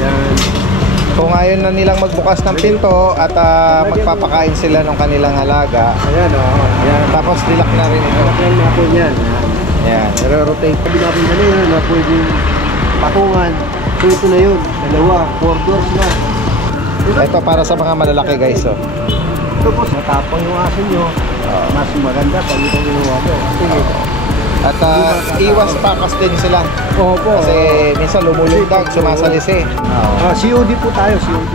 Yan. Kung ayaw na nilang magbukas ng pinto at magpapakain sila ng kanilang alaga. Ayan, Yan. Tapos dilak na rin ito. Dilak lang natin yan. Yan. Nare-rotate. Sabi natin na yun na pwedeng patungan. So ito na yun. Dalawa. 4 doors na. Ito para sa mga malalaki guys. Oh. Ito po, matapang yung aso nyo. Mas maganda pag ito ginawa mo. Sige. At iwas pakas din sila. Opo. Kasi minsan lumulundag, sumasalisi. COD po tayo, COD.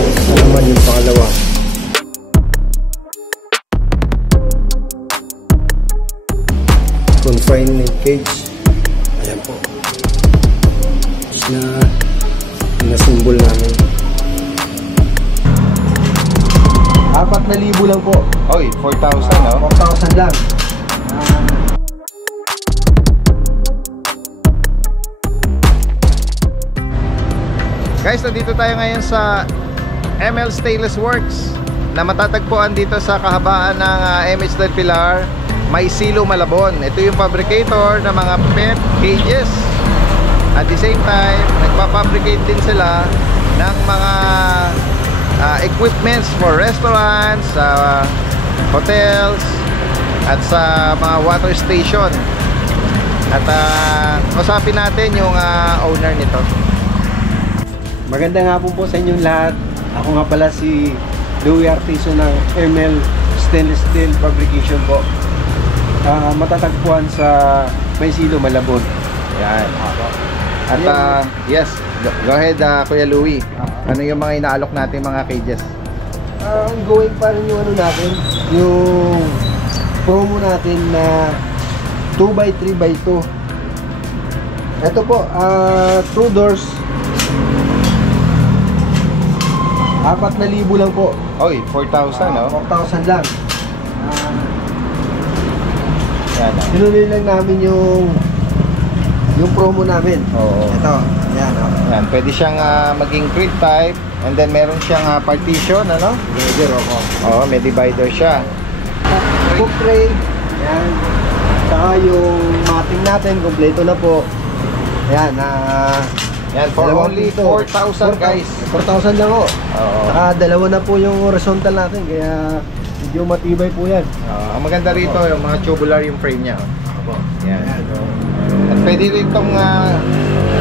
Ito naman yung pangalawa. Confinement cage. Ayan po. Na symbol namin. 4,000 lang po. Oy, 4,000 no? 4,000 lang. Guys, nandito tayo ngayon sa ML Stainless Works na matatagpuan dito sa kahabaan ng MH del Pilar, Maysilo, Malabon. Ito yung fabricator ng mga pet cages. At the same time, nagpa-fabricate din sila ng mga equipments for restaurants, hotels, at sa mga water station. At usapin natin yung owner nito. Maganda nga po sa inyong lahat. Ako nga pala si Louie Artiso ng ML Stainless Steel Fabrication po. Matatagpuan sa Maysilo, Malabon. Yan. At yes, go ahead Kuya Louie. Ano yung mga inaalok natin mga cages? Going pa rin yung ano natin, yung promo natin na 2x3x2. Ito po, 2 doors, 4,000 lang po. Oy, 4,000 no? 4,000 lang. Yan. Sinuloy lang namin yung promo namin. Oo. Ito, yan. Yan, pwede siyang maging crib type, and then meron siyang partition, ano? Divider ako. Oo, may divider siya. Cook tray. Yan. Saka yung matting natin, kompleto na po. Yan, yan, for only 4,000 guys. 4,000 lang po. Oo. Saka dalawa na po yung horizontal natin, kaya medyo matibay po yan. Ang maganda rito, yung mga tubular yung frame niya. Yan. At pwede rin itong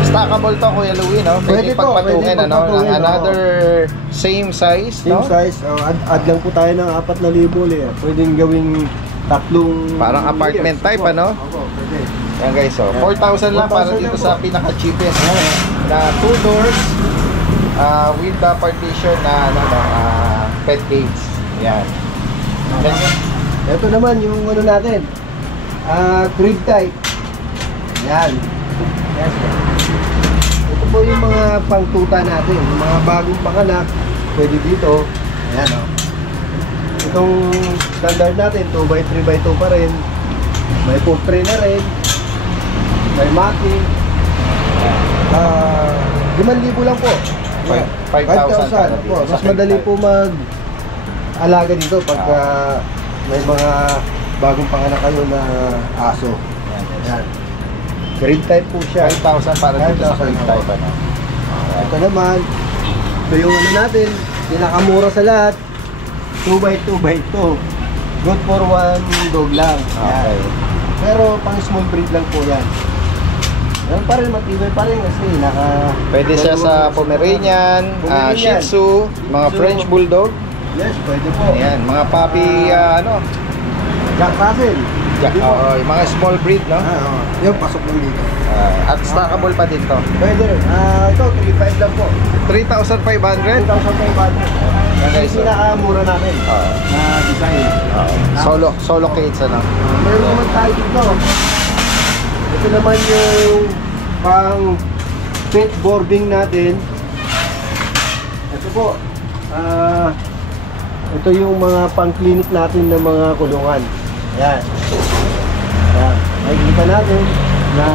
stackable to, Kuya Louie, no? Pwede pagpatungin, ano? Another same size, no? Same size. Add lang po tayo ng 4,000 eh. Pwedeng gawing tatlong parang apartment type, ano? Opo, pwede. Yan guys, so 4,000 lang para dito sa pinaka-cheapest na 2 doors with the partition na pet cage. Yan. Ito naman yung ano natin, crib type. Yan. Yes. Ito po yung mga pangtuta natin, yung mga bagong panganak, pwede dito. Ayan o. Itong standard natin, 2x3x2 pa rin. May food tray na rin. May matting. 5,000 lang po. 5,000 po. Mas madali po mag-alaga dito pagka may mga bagong panganak kayo na aso. Yan. Crib type po siya. 5,000 para dito sa crib type, ano? Ito naman, ito yung ano natin, pinakamura sa lahat, 2x2x2. Good for 1 dog lang. Okay. Pero pang small breed lang po yan. Yan pa rin, matibay pa rin kasi pwede siya sa Pomeranian, Shih Tzu, mga French Bulldog. Yes, pwede po. Ayan, mga puppy, Jack Russell. Yung mga small breed, no? Yung pasok lang dito. At stackable pa din to. Pwede rin. Ito, 3,500 lang po. 3,500? 3,500. Yan guys, yung pinakamura natin na design. Solo cage, ano? Meron naman tayo dito. Ito naman yung pang pet boarding natin. Ito po. Ito yung mga pang clinic natin ng mga kulungan. Ayan. Ayan. Nakikita natin na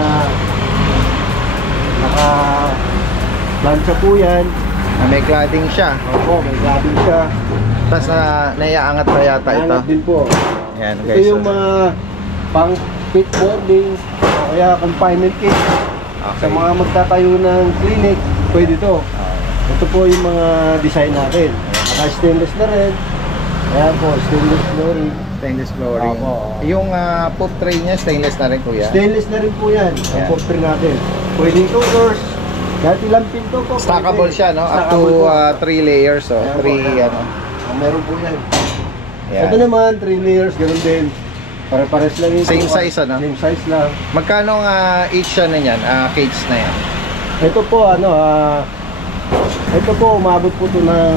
naka plancha po yan. May cladding siya. Opo, may cladding siya. Tapos naiaangat pa yata ito. Angat din po. Yan Ito guys. yung mga pang pit boarding o kaya confinement cage. Sa mga magtatayo ng clinic, pwede ito. Ito po yung mga design natin. Naka-stainless na rin. Ayan po, stainless flooring. Stainless flooring. Opo. Yung poop tray niya, stainless na rin kuya. Stainless na rin po yan, ang Ayan. porter natin. Pwedeng 2 doors, kahit ilang pinto po. Stackable pwede. siya, no? Up Stackable to po. 3 layers, oh. Ayan po, 3, ayan. ano. Meron po yan. Yan. Ito naman, 3 layers, ganun din. Pare-pares lang yung Same size, ano? Same size lang. Magkano each siya na yan, cage na yan? Ito po, ito po, umabot po ito ng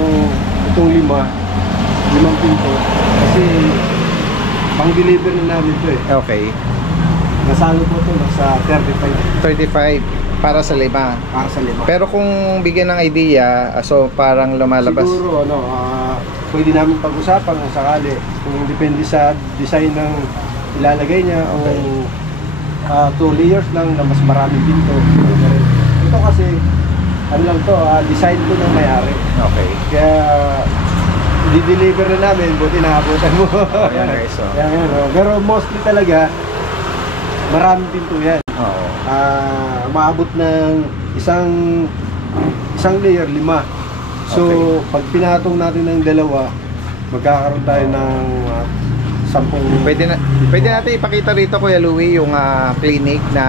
itong 5 pinto. Kasi, pang-deliver na namin ito eh. Okay. Nasalo po ito, nasa 35 para sa 5. para sa 5. Pero kung bigyan ng idea, so parang lumalabas. Siguro, pwede namin pag-usapan kung sakali. Kung depende sa design ng ilalagay niya o 2 layers lang na mas maraming pinto. Ito kasi, ano lang to, design to ng may-ari. Okay. Kaya, di-deliver na namin, buti nakabutan mo. Ayan guys, oh. Yan, pero mostly talaga, maraming pinto yan. Oo. Maabot ng isang layer 5. So Okay. pag pinatong natin ng 2, magkakaroon tayo ng 10. Pwede natin ipakita rito Kuya Louie yung clinic na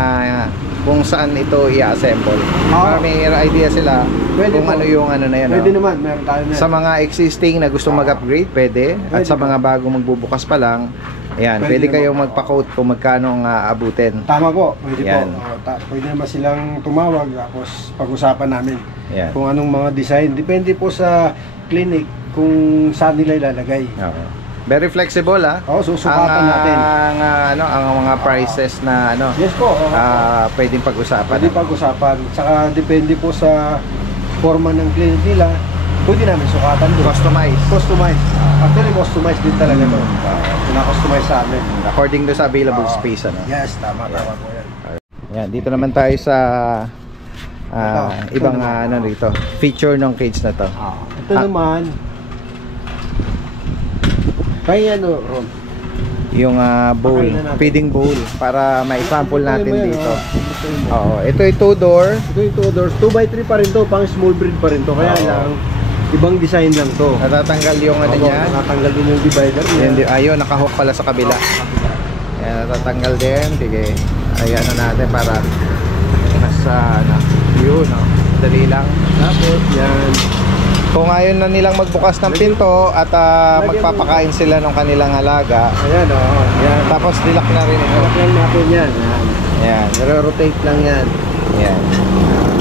kung saan ito i-assemble. Para may idea sila Pwede kung po. ano yung ano na yan. Pwede no? naman, meron tayo na. Sa mga existing na gusto mag-upgrade, pwede. At Pwede sa po. mga bagong magbubukas pa lang, ayan, Pwede pwede naman kayong po. magpa-quote kung magkano ang abutin. Tama po, pwede Yan. po. Pwede naman silang tumawag, tapos pag-usapan namin Ayan. kung anong mga design. Depende po sa clinic kung saan nila ilalagay. Oo. Very flexible Oo, susukatan natin. Ang mga prices na Yes po. pwedeng pag-usapan. Pwede pag-usapan. Saka depende po sa forma ng clinic nila, pwede namin sukatan doon. Customize. Customize. Actually, customize din talaga to. Pina-customize sa amin. According to sa available Oo. space. Yes, tama po yan. Yan, dito naman tayo sa Ito ibang naman. rito. Feature ng cage na to. Ito naman, kaya Ron? Yung bowl, Pakain na natin. feeding bowl para ma-sample natin Ito yun, dito. Ito yun. Oo, ito ay 2 door. Ito yung 2 doors. 2x3 pa rin to, pang small breed pa rin to. Kaya Oo. lang, ibang design lang to. Natatanggal yung ano Oo, niya. Natanggal din yung divider niya. Ayun, nakahook pala sa kabila. Yan, natatanggal din. Sige, ayan na natin para nasa yun, no? Dali lang. Tapos, yan. Kung ayaw na nilang magbukas ng pinto at magpapakain sila ng kanilang alaga, Ayan, oo. yan, tapos dilak na rin ito. Yan natin yan. Yan, Rotate lang yan. yan.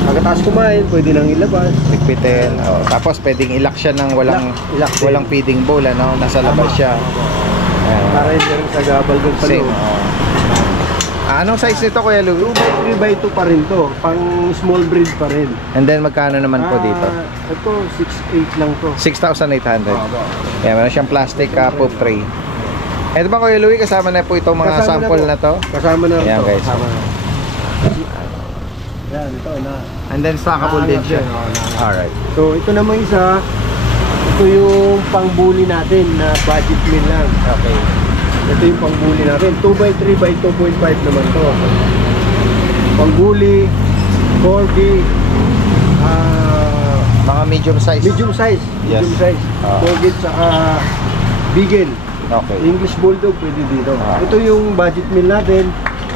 Pagkatapos kumain, pwede lang ilabas. Ligpitin. Oh, tapos pwedeng ilak siya ng Ilak din. walang feeding bowl, ano? Nasa labas siya. Yan. Para hindi rin sa gabal doon sa Same. loob. Oh. Anong size nito Kuya Louie? 2x3x2 pa rin to. Pang small breed pa rin. And then magkano naman po dito? Ito, 6.8 lang to. 6,800. Opo. Yan, meron siyang plastic poop tray. Ito ba Kuya Louie, kasama na po itong mga Kasama na sample po. na to? Kasama na rin Ayan, to. guys. Kasama na. Yan, ito na. And then stackable din siya. Alright. So, ito naman isa. Ito yung pangbuli natin na budget meal lang. Okay. Ito yung pangbuli natin. 2x3x2.5 naman to. Pangbuli, corgi, Mga medium size. medium size. Yes. Medium size. Ah. Corgi tsaka beagle. Okay. English bulldog pwede dito. Ah. Ito yung budget meal natin.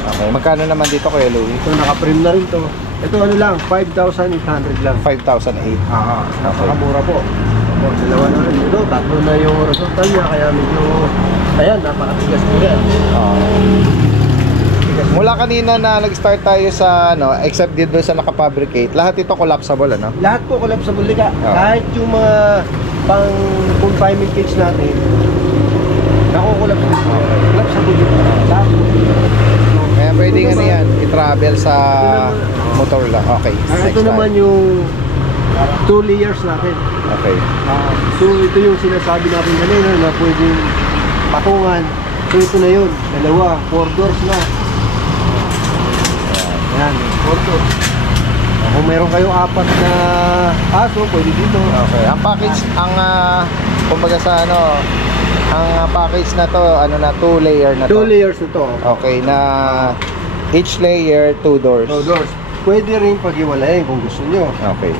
Okay. Magkano naman dito Kuya Louie? Ito naka-prem na rin to. Ito ano lang, 5,800 lang. 5,008. Napakamura po. Opo, dalawa na rin ito. Tatlo na yung resulta niya. Kaya medyo, ayan, napakatigas po yan. Mula kanina na nag-start tayo sa except dito sa nakafabricate, lahat ito collapsible Lahat po collapsible ka. Oo. Kahit yung mga pang confinement cage natin, nakukulapsible po. Collapsible yun. Lahat. Kaya pwedeng Ito naman, yan, i-travel sa motor lang. Okay. Ito next naman time. yung 2 layers natin. Okay. So ito yung sinasabi natin kanina na pwedeng patungan. So ito na yun, 4 doors na. Yan, 4 doors. Kung meron kayong 4 na aso, pwede dito. Okay. Ang package, kumbaga sa ang package na to, 2 layer na 2 to. layers na to. Okay, na each layer 2 doors. 2 doors. Pwede rin pag-iwalayin kung gusto nyo. Okay.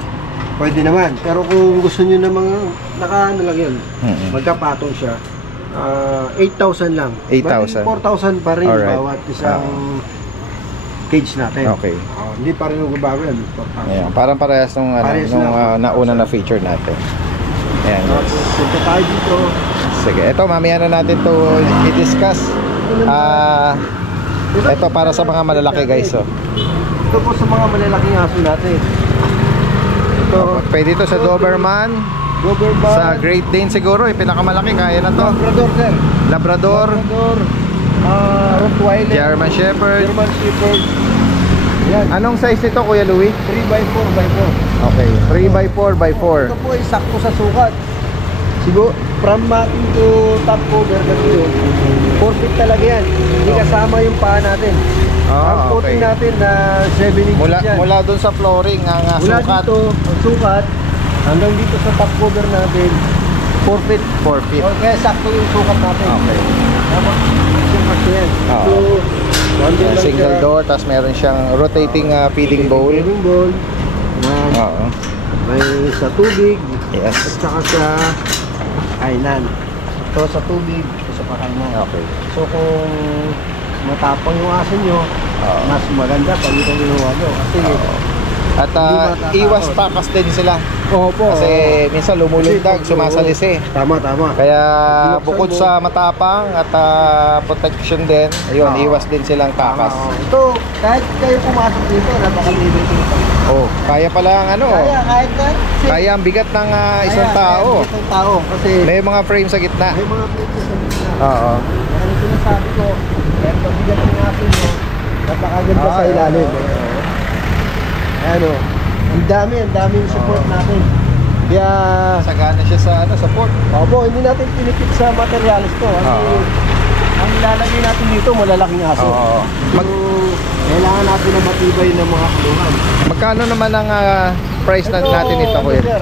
Pwede naman. Pero kung gusto nyo ng mga naka-ano lang yun, Mm-mm. magkapatong siya, 8,000 lang. 8,000. 4,000 pa rin Alright. bawat isang cage natin. Okay. Hindi pa rin magbabago yan. 4,000. Ayan, parang parehas nung, Parehas nung lang. nauna na feature natin. Ayan, guys. Tapos, punta tayo dito. Sige, ito mamaya na natin to i-discuss. Ito para sa mga malalaki, guys. Oh. Ito po sa mga malalaking aso natin. Ito, Pwede ito sa Doberman, Doberman, sa Great Dane siguro, yung pinakamalaki, kaya na to. Labrador, sir. Labrador, Rottweiler, German Shepherd. German Shepherd. Yan. Anong size nito, Kuya Louie? 3x4x4. Okay, 3x4x4. Ito po ay sakto sa sukat. Siguro, from mating to top cover kasi yun, 4 feet talaga yan. Hindi kasama yung paa natin. Ang okay. footing natin na 7 inches yan. Mula dun sa flooring ang Mula sukat. dito, ang sukat, hanggang dito sa top cover natin, 4 feet. 4 feet. Kaya sakto yung sukat natin. Okay. Tama? Sukat ko yan. Oo. So, nandun lang Single siya. door, tapos meron siyang rotating feeding bowl. Feeding bowl. Yan. Oo. May sa tubig. Yes. At saka sa kainan. Ito sa tubig, ito sa pakainan. Okay. So kung matapang yung aso nyo, mas maganda pag ito ginawa nyo. Kasi At Hindi matatakot. iwas takas din sila. opo. Kasi minsan lumulundag, sumasalisi. Tama. Kaya Buksan bukod mo. sa matapang at protection din, ayun, Oo. iwas din silang takas. Ito, kahit kayo pumasok dito, napaka-libre dito. Oh, kaya pala ang Kahit na. kaya ang bigat ng isang tao. Isang tao. Kasi May mga frame sa gitna. may mga places sa gitna. Oo. Kaya ang sinasabi ko, kahit pabigat ng aso nyo, napakaganda sa ilalim. Ayan o. Ang dami yung support natin. Kaya, Sagana siya sa port. opo, hindi natin pinipit sa materials to. Kasi, Oo. ang ilalagay natin dito, malalaking aso. Oo. Kailangan natin na matibay ng mga kulungan. Magkano naman ang price natin nito, Kuya? Sir,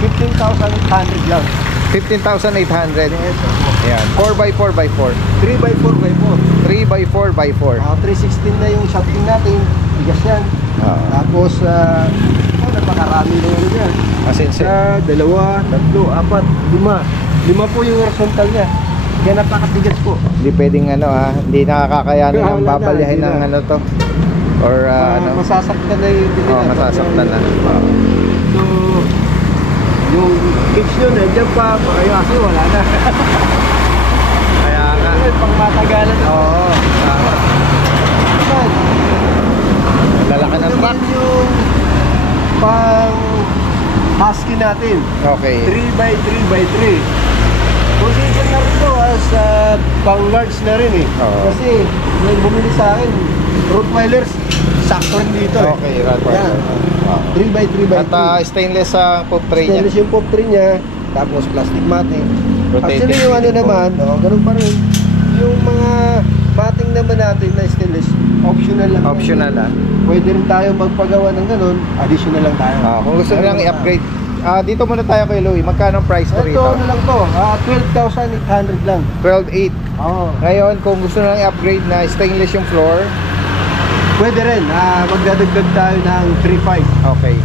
15,800 lang. 15,800. Yes, Ayan, 4x4x4. 3x4x4. 3x4x4. 316 na yung shafting natin. Bigas yan. Oo. Tapos, napakarami na yun dyan. Asinsin. 2, 3, 4, 5. 5 po yung horizontal niya. Kaya napakatigas po. Hindi pwedeng hindi nakakakayanin ng Wala na, babalyahin hindi ng na. to. Or Masasaktan na yung Oo, masasaktan na. So, yung cage nyo, nandiyan pa. Kayo kasi wala na. Kaya nga. Pang matagalan na. Oo. Tama. Naman, Lalaki ng truck. naman yung pang husky natin. Okay. 3x3x3. Consider na rin to as pang large na rin eh. Oo. Kasi may bumili sa akin, Rottweilers, sakto rin dito eh. Okay, Rottweiler. Yan. Oo. 3x3x3. At stainless sa pop tray niya. Stainless yung pop tray niya, tapos plastic matting. Rotating Actually yung ano feeding naman, ganun pa rin. Yung mga matting naman natin na stainless, optional lang. Optional Pwede rin tayo magpagawa ng ganun, additional lang tayo. Kung gusto nilang i-upgrade. Dito muna tayo kay Louie. Magkano ang price ko Ito rito? ano lang to, 12,800 lang. 12,800. Oo. Ngayon, kung gusto nilang i-upgrade na stainless yung floor, Pwede rin, magdadagdag tayo ng 3.5. okay.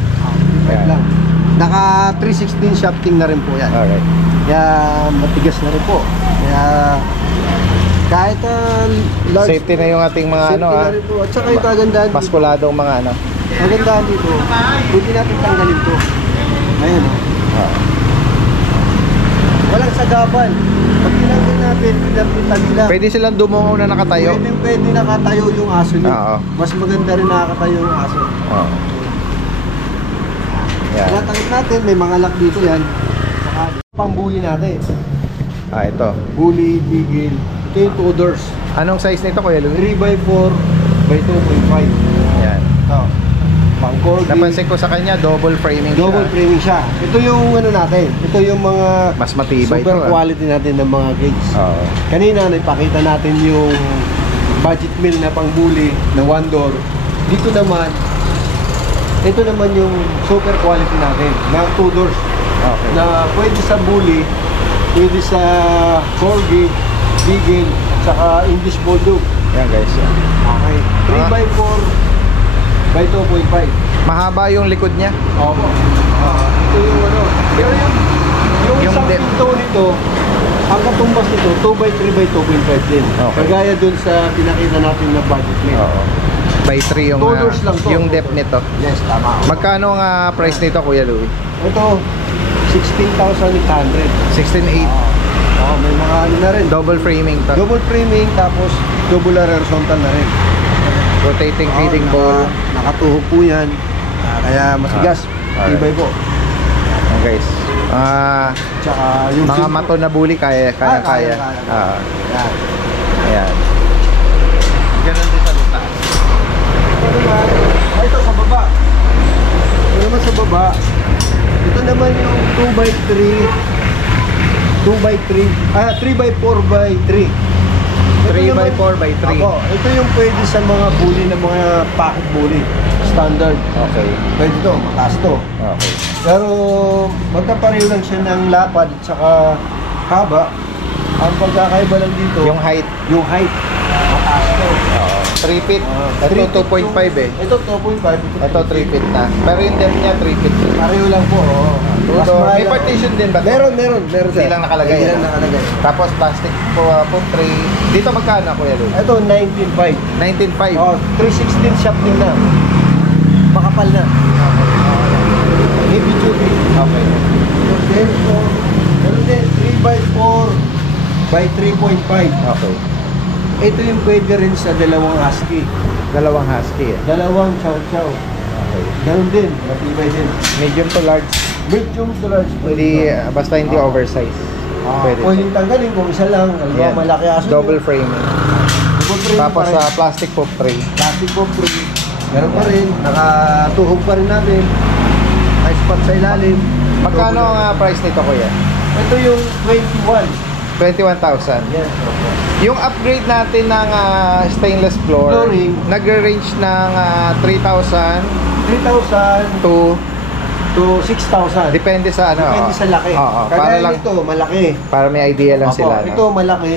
3.5 Ayan. lang. Naka 316 shafting na rin po yan. Alright. Kaya matigas na rin po. Kaya kahit large, Safety na yung ating mga safety na rin po. At saka yung kagandahan dito, maskuladong mga kagandahan dito, pwede natin tanggalin to. Ayan o. Walang sagapan. Pag tinanggal natin, pinapitali lang. Pwede silang dumungaw na nakatayo. Pwede nakatayo yung aso niyo. Oo. Mas maganda rin nakakatayo yung aso. Oo. Yan. Tinatanggal natin, may mga lock dito yan. Saka pangbuli natin. Ito. Bully, bigil. Ito yung 2 doors. Anong size nito, Kuya Louie? 3x4 by 2.5. Yan. Ito. Pang corgi. Napansin ko sa kanya, double framing Double siya. framing siya. Ito yung ano natin. Ito yung mga Mas matibay super ito. quality natin ng mga gauge. Oo. Kanina, naipakita natin yung budget meal na pangbuli na 1 door. Dito naman, Ito naman yung super quality natin na 2 doors Okay. na pwede sa bully, pwede sa corgi, beagle, saka English bulldog. Yan guys. Yan. Okay. 3x4 by 2.5. Mahaba yung likod niya. Opo. Ito yung ano. Pero yung Yung isang depth. pinto nito, ang katumbas nito, 2x3 by 2.5 din. Okay. Kagaya dun sa pinakita natin na budget nito. Oo. By 3 yung, 2 doors lang to. yung depth nito. Yes, tama. Magkano ang price nito, Kuya Louie? Ito, 16,800. 16.8. May mga ano na rin. Double framing to. Double framing, tapos double horizontal na rin. Rotating feeding bowl. Nakatuhog po yan. Kaya masigas. Alright. Tibay po. Yan guys. Tsaka yung Mga simple- mato na bully, kaya. Kaya. Ah, Yan. ayan. Ganun din sa lutas. Ito naman, ito sa baba. Ito naman sa baba. Ito naman yung 2x3 3x4 by 3. 3x4 by 3. Ako, ito yung pwede sa mga bully na mga pocket bully. Standard. Okay. Pwede to, mataas to. Okay. Pero magkapareho lang siya ng lapad at saka haba. Ang pagkakaiba lang dito, Yung height. yung height. Mataas to. 3 feet. Ito 2.5 eh. Ito 2.5. Ito 3 feet na. Pero yung depth niya 3 feet. Pareho lang po. Mas May mahal lang. partition din ba? Meron. Hindi lang nakalagay. Hindi lang nakalagay. Tapos plastic po tray. Dito magkano, Kuya Louie? Ito 19.5. 19.5. 316 shafting na. Makapal na. Heavy duty. Okay. Then ito, meron din 3x4 by 3.5. Okay. Ito yung pwede rin sa dalawang husky. Dalawang husky eh. Dalawang chow-chow. Okay. Ganun din, matibay din. Medium to large. Medium to large. Hindi, basta hindi oversize. Pwede. Pwedeng tanggalin kung isa lang. Alam Yan. mo, malaki aso. Double framing. Double frame Tapos pa rin. sa plastic pop tray. Plastic pop free. Meron pa rin. Nakatuhog pa rin natin. May spot sa ilalim. Magkano ang price nito, Kuya? Ito yung 21. 21,000. Yes. Okay. Yung upgrade natin ng stainless floor, Flooring. nagre-range ng 3,000 3,000 to to 6,000. depende sa ano. Depende sa laki. Oo, para Kagaya lang nito, malaki. para may idea lang Opo, sila. ito malaki.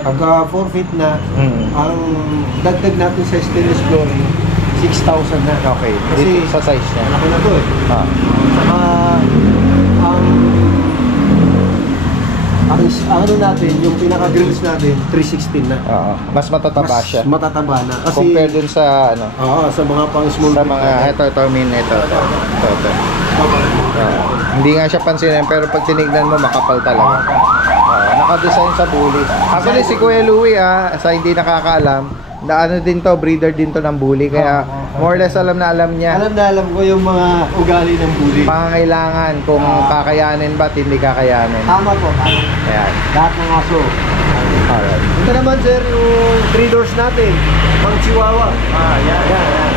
Pagka 4 feet na, Mm. ang dagdag natin sa stainless flooring, 6,000 na. Okay. Kasi Dito sa size niya. malaki na to eh. Ah. Saka, ang ano natin, yung pinaka-grills natin, 316 na. Oo. Mas matataba Mas siya. matataba na. Kasi, Compare dun sa ano, Oo, sa mga pang small sa grid mga natin. ito hindi nga siya pansinin pero pag tinignan mo makapal talaga. Naka-design sa bully. Actually si Kuya Louie sa hindi nakakaalam, na ano din to, breeder din to ng bully kaya more or less alam niya Alam na alam ko yung mga ugali ng bully. pangangailangan kung kakayanin ba at hindi kakayanin. Tama po. Ayan. Lahat ng aso. Alright. Ito naman sir, yung 3 doors natin. Pang Chihuahua. Yan. Yan.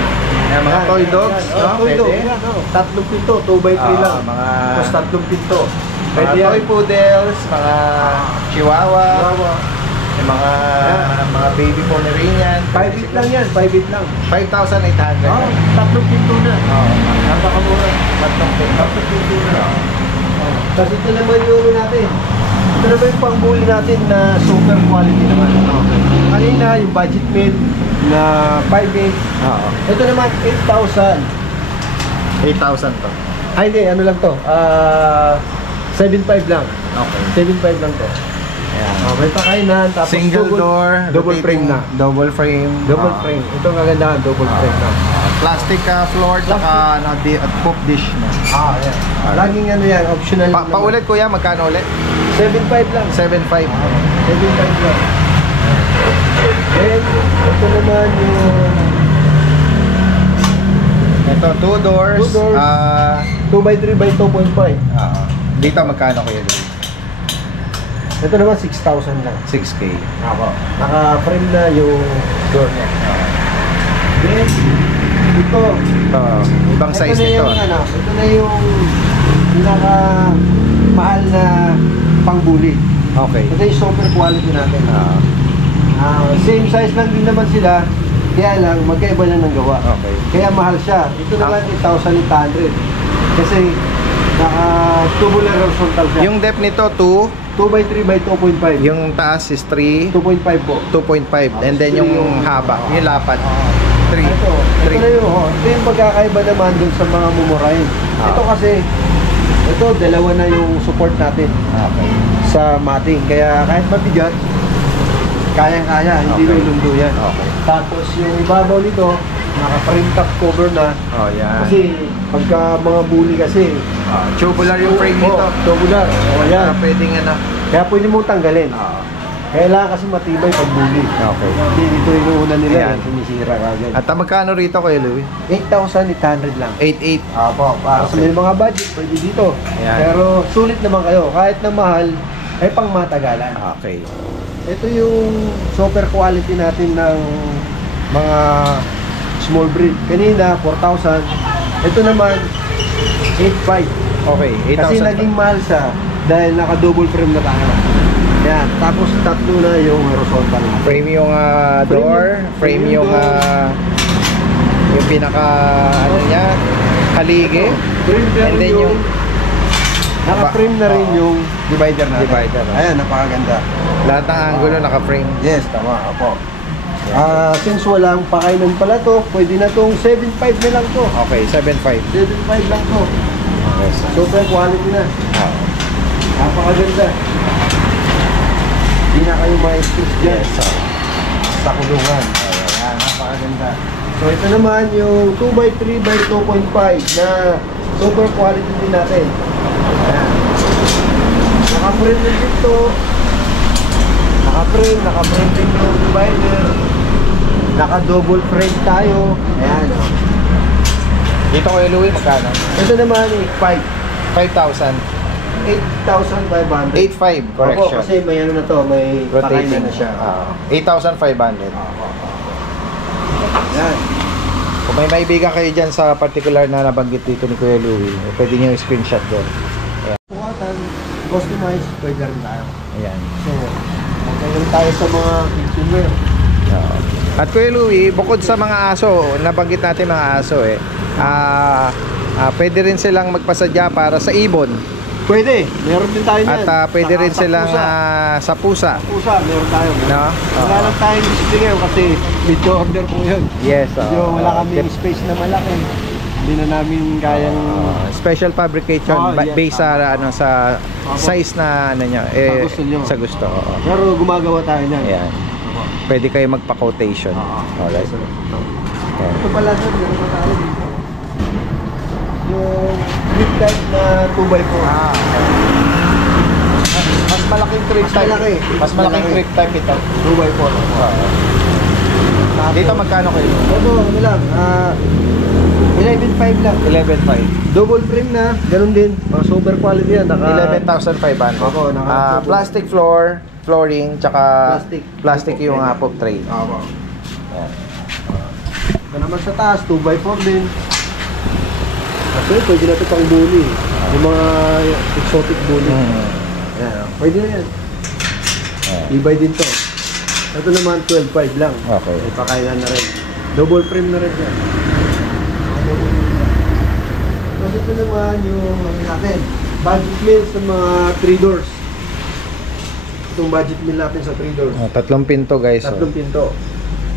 Yan, mga toy dogs, Yan. no? Toy dog. Pwede. Yan, no? Tatlong pinto, 2x3 lang. mga Tapos tatlong pinto. mga Pwede toy yan. poodles, mga chihuahua, Chihuahua. yung mga baby Pomeranian. 5 feet lang yan, 5 feet lang. 5,800. Oh, tatlong pinto na. Oo. Napakamura. Tatlong pin. Tatlong pinto na. Tapos ito naman yung ano natin. Ito naman yung pang-bully natin na super quality naman. Kanina yung budget made na 5.8. Oo. Ito naman 8,000. 8,000 to. Ay hindi, ano lang to? 7.5 lang. Okay. 7.5 lang to. Ayan. May pakainan, tapos Single door, double frame na. Double frame. Double Ah. frame. Ito ang kagandahan, double frame na. Plastic floor tsaka pop dish na. Yan. Laging ano yan, optional. lang naman. Paulit kuya, magkano ulit? 7.5 lang. 7.5. 7.5 lang. Then, ito naman yung Ito, 2 doors. 2 doors. 2x3 by 2.5. Dito magkano kuya Louie? Ito naman 6,000 lang. 6K. Naka-frame na yung door niya. Then, ito. Ibang size ito na nito. yung, ito na yung pinaka mahal na pang-bully. Okay. Ito yung super quality natin. Same size lang din naman sila. Kaya lang, magkaiba lang ng gawa. Okay. Kaya mahal siya. Ito naman, 8,800. Kasi, naka-tubular horizontal siya. Yung depth nito 2, 2x3 by 2.5. yung taas is 3, 2.5 po. 2.5, and then yung haba, yung lapad 3. Ito na yun. Ito yung pagkakaiba naman dun sa mga mumurahin. Ito kasi, ito, dalawa na yung support natin Okay. sa mating. Kaya kahit mabigat, kayang-kaya, hindi Okay. lulundo yan. Okay. Tapos yung ibabaw nito, naka-frame top cover na. Oh, yan. Kasi pagka mga bully kasi, Tubular yung frame nito. tubular. O yan. Pwedeng ano. Kaya pwede mong tanggalin. Ah, Kailangan kasi matibay pag bully. okay. Hindi dito inuuna nila Ayan. yan, sumisira kagad. At magkano rito Kuya Louie? 8,800 lang. 8.8. Apo, para sa Okay. may mga budget, pwede dito. Ayan. Pero sulit naman kayo. Kahit na mahal, ay pang matagalan. Okay. Ito yung super quality natin ng mga small breed. Kanina, 4,000. Ito naman, 8,500. Okay, 8,000. Kasi naging mahal siya dahil naka-double frame na tayo. Yan. Tapos tatlo na yung horizontal natin. Frame yung door, frame yung pinaka ano niya, haligi. Frame na And rin then yung... yung Naka-frame na rin yung divider natin. Divider. Ayan, napakaganda. lahat ng angulo naka-frame. Yes, tama. Apo. Since walang pakainan pala to, pwede na tong 7.5 na lang to. Okay, 7.5. 7.5 lang to. Okay. Super quality na. Ah, Napakaganda. Hindi na kayo ma-stress dyan yes. sa kulungan. Ayan, napakaganda. So ito naman yung 2x3 by 2.5 na super quality din natin. Ayan. Naka-frame din dito. Naka-frame din yung divider. Naka-double frame tayo. Ayan o. Dito Kuya Louie, magkano? Ito naman 8.5. 5,000. 8,500. 8.5, correction. Opo, kasi may ano na to, may pakainan na siya. 8,500. Yan. Kung may maibigan kayo dyan sa particular na nabanggit dito ni Kuya Louie, pwede nyo yung screenshot doon. Pukatan, customize, pwede rin tayo. Ayan. So, okay rin tayo sa mga consumer. At Kuya Louie, bukod sa mga aso, nabanggit natin mga aso pwede rin silang magpasadya para sa ibon. Pwede, meron din tayo niyan. At pwede Saka rin sa silang pusa. sa pusa. Pusa, meron tayo. No? Wala lang tayong display ngayon kasi video order po yun. Yes. Medyo wala kaming space na malaki. Hindi na namin kayang... Special fabrication Yes, based sa ano sa size na ano niya Sa gusto nyo. sa gusto. Oo. Pero gumagawa tayo niyan. Ayan. Pwede kayo magpa-quotation. Alright. Okay. Ito pala sir, meron pa tayo dito. Yung grip type na 2x4. Mas malaking trip Mas type. malaki. Mas malaking Malaki. trip type ito. 2x4. Dito magkano kayo? Ito, ano lang, 11.5 lang. 11.5. Double frame na, ganun din. Super quality yan. 11,500. Opo, Plastic flooring, tsaka Plastic yung pop tray. Opo. Ayan. Ito naman sa taas, 2x4 din. Kasi pwede na ito pang bully. Yung mga exotic bully. Ayan, pwede na yan. Ibay din to. Ito naman 12.5 lang. Okay. May pakailan na rin. Double frame na rin yan. Tapos ito naman yung ano natin. Budget meal sa mga 3 doors. Itong budget meal natin sa 3 doors. Tatlong pinto guys. Tatlong pinto.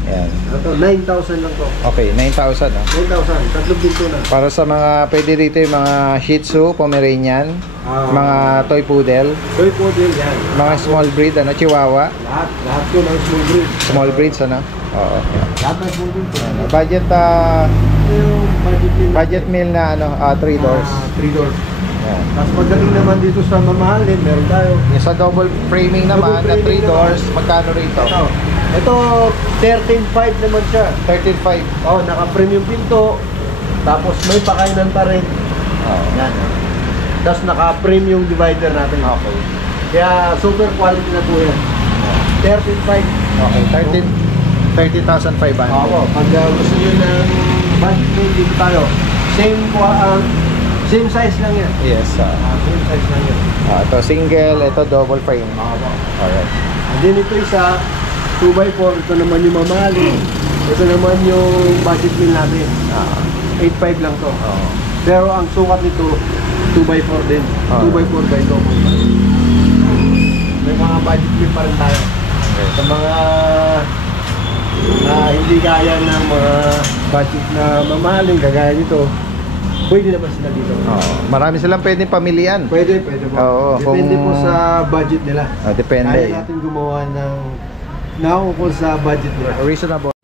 Ayan. Ito, 9,000 lang to. Okay, 9,000. 9,000. Tatlong pinto na. Para sa mga pwede dito yung mga Shih Tzu, Pomeranian, mga toy poodle, Toy poodle yan. mga small breed, Chihuahua, Lahat yun ang small breed. small breeds, ano? Oo. Lahat ng small breed. Budget, Ito yung budget meal na 3 doors. 3 doors. Ayan. Tapos pagdating naman dito sa mamahalin, meron tayo. Yung sa double framing naman, na Double 3 framing doors, naman. magkano rito? Ito 13.5 naman siya. 13.5. Oh, naka-frame yung pinto. Tapos may pakainan pa rin. Oo. Yan. Tapos naka-frame yung divider natin. Okay. Kaya super quality na po yan. 13.5. Okay, 30,500. Oo, pag gusto nyo ng budget meal, dito tayo. Same size lang yan. Yes. Same size lang yan. Ito single, ito double frame. Alright. And then ito isa, 2x4. Ito naman yung mamali. Ito naman yung budget meal natin. 8.5 lang to. Pero ang sukat nito 2x4 din. 2x4 by 2. May mga budget meal pa rin tayo. Sa mga hindi kaya ng mga budget na mamahalin kagaya nito, pwede naman sila dito. Marami silang pwedeng pamilian. Pwede po. Depende po sa budget nila. Depende. Kaya natin gumawa ng naukol sa budget nila. Reasonable.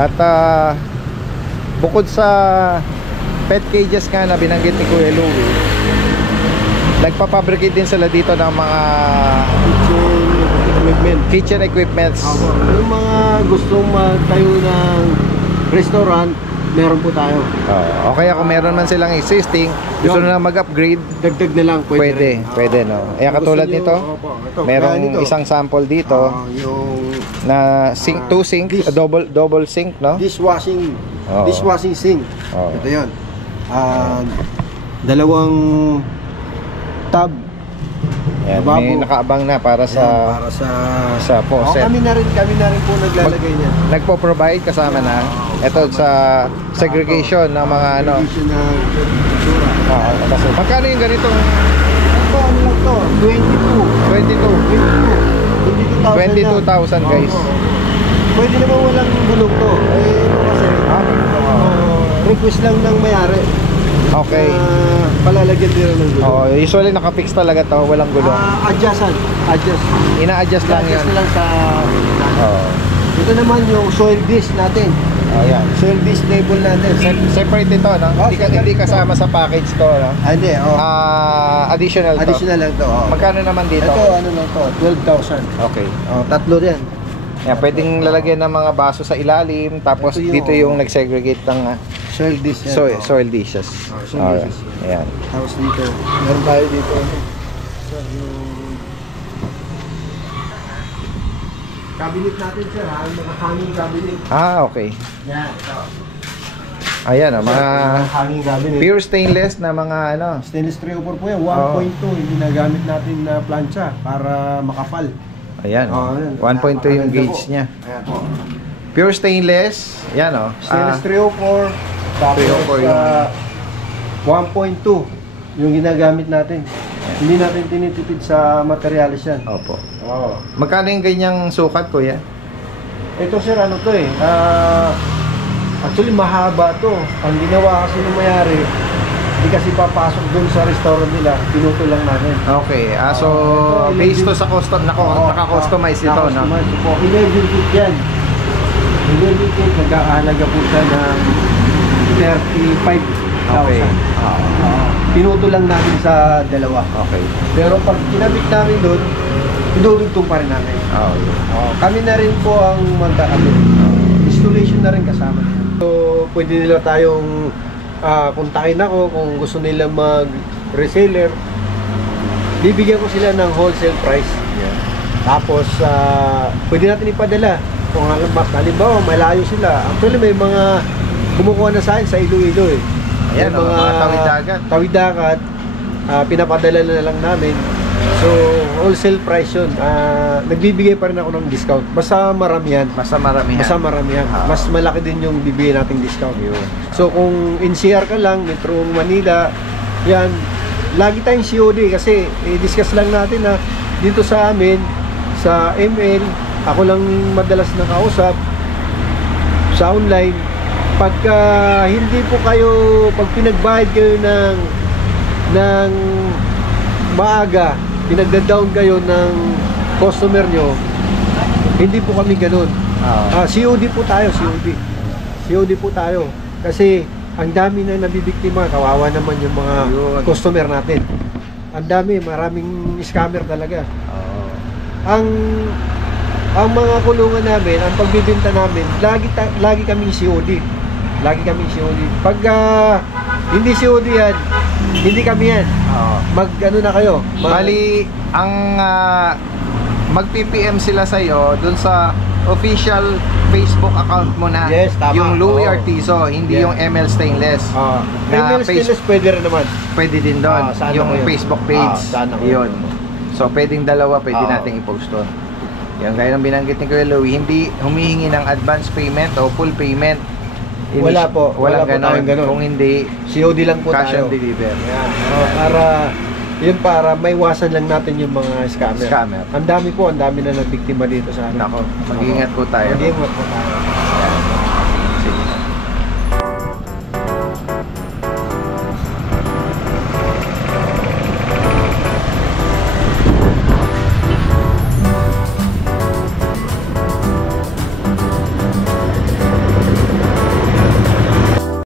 At bukod sa pet cages nga na binanggit ni Kuya Louie, nagpapabricate din sila dito ng mga kitchen equipments. Yung mga gustong magtayo ng restaurant, meron po tayo. O kaya kung meron man silang existing, gusto na lang mag-upgrade, dagdag na lang, pwede. Pwede, no? Katulad nito, merong isang sample dito yung na sink, two sink, double sink, no? dishwashing sink. Ito yun. Dalawang tub. Yan, may nakaabang na para sa faucet. Kami na rin po naglalagay niyan. Nagpo-provide kasama na. Ito sa segregation ng mga ano. Segregation ng basura. Kasi magkano yung ganitong? Ito, ano lang to? 22,000 guys. Pwede naman walang gulong to. Kasi request lang ng may-ari. Okay. Palalagyan din ng gulong. Usually nakapix talaga to, walang gulong. Adjust. Ina-adjust lang yan. Adjust lang sa ito naman yung soil dish natin. Yan. Soil dish table natin. Separate ito, no? Hindi kasama sa package to, no? Hindi, additional to. Additional lang to. Magkano naman dito? Ito, ano lang to? 12,000. Okay. Tatlo yan. Yan, pwedeng lalagyan ng mga baso sa ilalim, tapos dito yung nag-segregate ng soil dish yan. Soil dishes. Soil dishes. Ayan. Tapos dito, meron tayo dito. Cabinet natin sir, mga hanging cabinet. Okay. Yan, ito. Ayan, mga hanging cabinet. pure stainless na mga ano. Stainless 304 po yan, 1.2. Hindi nagamit natin na plancha para makapal. Ayan, 1.2 yung gauge niya. Ayan po. Pure stainless, yan Stainless 304. Tapos 1.2 yung ginagamit natin. Hindi natin tinitipid sa materialis yan. Opo. Magkano yung ganyang sukat, kuya? Ito sir, ano to actually mahaba to. Ang ginawa kasi ng mayari, hindi kasi papasok dun sa restaurant nila, pinuto lang namin. Okay, so based to sa custom, naka-customize ito, no? Naka-customize po. 11 feet yan. 11 feet, nag-aalaga po siya ng 35,000. Okay. Pinuto lang natin sa dalawa. Okay. Pero pag kinabit namin doon, idudugtong pa rin namin. Kami na rin po ang magkakabit. Installation na rin kasama niya. So, pwede nila tayong kontakin ako kung gusto nila mag-reseller. Bibigyan ko sila ng wholesale price. Tapos, pwede natin ipadala. Kung halimbawa, malayo sila. Actually, may mga kumukuha na sa akin sa Iloilo Ayan, mga tawid-dagat, pinapadala na lang namin. So, wholesale price yun. Nagbibigay pa rin ako ng discount. Basta maramihan. Mas malaki din yung bibigay nating discount. So, kung NCR ka lang, Metro Manila, yan, lagi tayong COD kasi i-discuss lang natin na dito sa amin, sa ML, ako lang madalas nakausap sa online. Pagka hindi po kayo, pag pinagbayad kayo ng maaga, pinagda-down kayo ng customer nyo, hindi po kami ganun. COD po tayo, COD po tayo. Kasi ang dami na nabibiktima, kawawa naman yung mga customer natin. Ang dami, maraming scammer talaga. Ang mga kulungan namin, ang pagbibenta namin, lagi kaming COD. Pag hindi COD yan, hindi kami yan. Mag-ano na kayo. Bali, ang mag-PPM sila sa'yo dun sa official Facebook account mo na. Yes, tama. Yung Louie Artiso, hindi yung ML Stainless. ML Stainless pwede rin naman. Pwede din doon. Yung Facebook page. Sana yun. So, pwedeng dalawa, pwede nating i-post doon. Yan, gaya ng binanggit ni Kuya Louie, hindi humihingi ng advance payment o full payment. Wala po. Wala po tayong ganun. Kung hindi, COD lang po cash tayo. on deliver. Yan. Para maiwasan lang natin yung mga scammer. Scammer. Ang dami na nabiktima dito sa amin. Nako, mag-iingat po tayo. Mag-iingat po tayo.